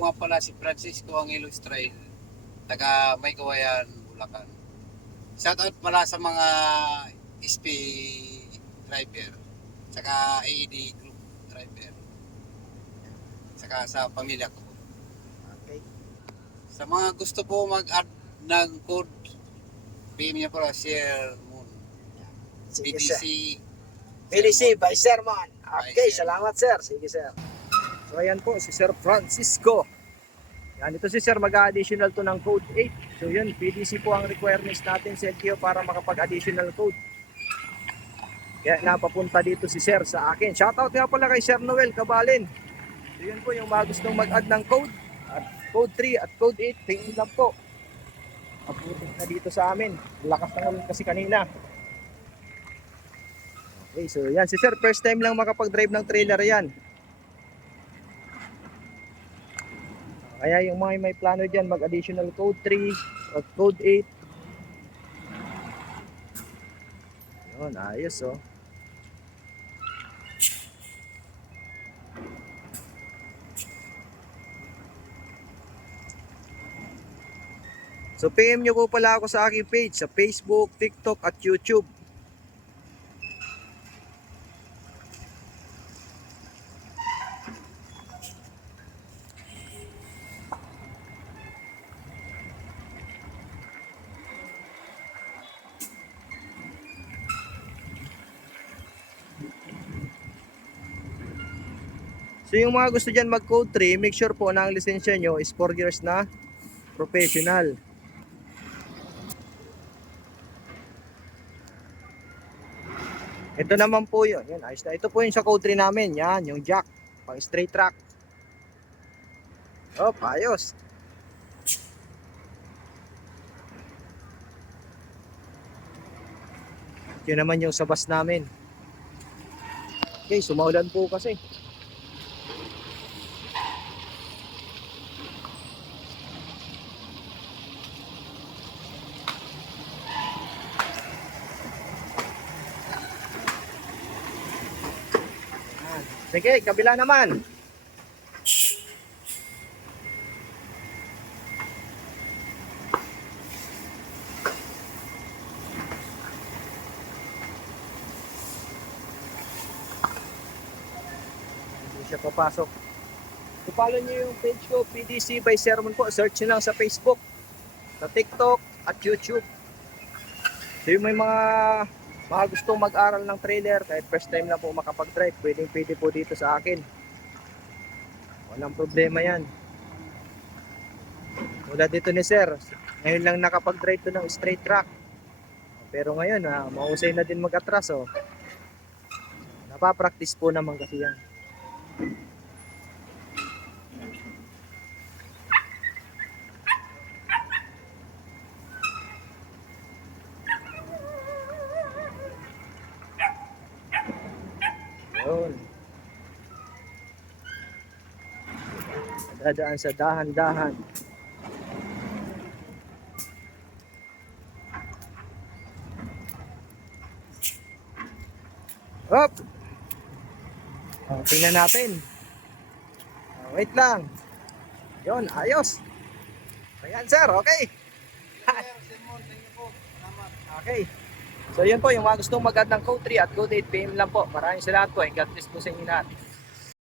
ko nga pala si Francisco Angelos Trail, taga May Kawayan, Bulacan. Shoutout pala sa mga SP driver, saka AED group driver, saka sa pamilya ko. Okay. Sa mga gusto po mag-add ng code, PM niya pala Share Moon. Sige, PDC. sir. PDC by Sherman. Okay, By Sherman. salamat sir. Sige sir. So ayan po si Sir Francisco. Yan, ito si Sir mag-additional to ng code 8. So yun, PDC po ang requirements natin sa LTO para makapag-additional code. Kaya napapunta dito si Sir sa akin. Shoutout nga pala kay Sir Noel Cabalin. So yun po yung mga gustong mag-add ng code. At code 3 at code 8, tingin lang po. Paputin na dito sa amin. Lakas ng ulan kasi kanina. Okay, so yan si Sir, first time lang makapag-drive ng trailer yan. Kaya yung mga may plano dyan, mag-additional code 3 o code 8. Yun, ayos oh. So PM nyo po pala ako sa aking page sa Facebook, TikTok at YouTube. So yung mga gusto dyan mag code 3, make sure po na ang lisensya nyo is 4 years na professional. Ito naman po yun. Yan, ayos na. Ito po yung sa code 3 namin. Yan, yung jack. Pang straight track. Oh, ayos. Yun naman yung sa bus namin. Okay, sumaulan po kasi. Sige, kabila naman. Hindi siya papasok. So, follow nyo yung page ko, PDC by Sherman po. Search nyo lang sa Facebook, sa TikTok, at YouTube. So yung may mga gustong mag-aral ng trailer, kahit first time lang po makapag-drive, pwede po dito sa akin. Walang problema yan. Mula dito ni Sir, ngayon lang nakapag-drive to ng straight track. Pero ngayon, mahusay na din mag-atras. Oh. Napapractice po naman kasi yan. Yun. Dadaan sa dahan-dahan. Hop! Tingnan natin. Wait lang. Yun, ayos. Ayan sir, okay. Okay. So yun po, yung mga gustong mag-add ng code 3 at code 8 PM lang po. Maraming salamat po. God bless po sa inyo lahat.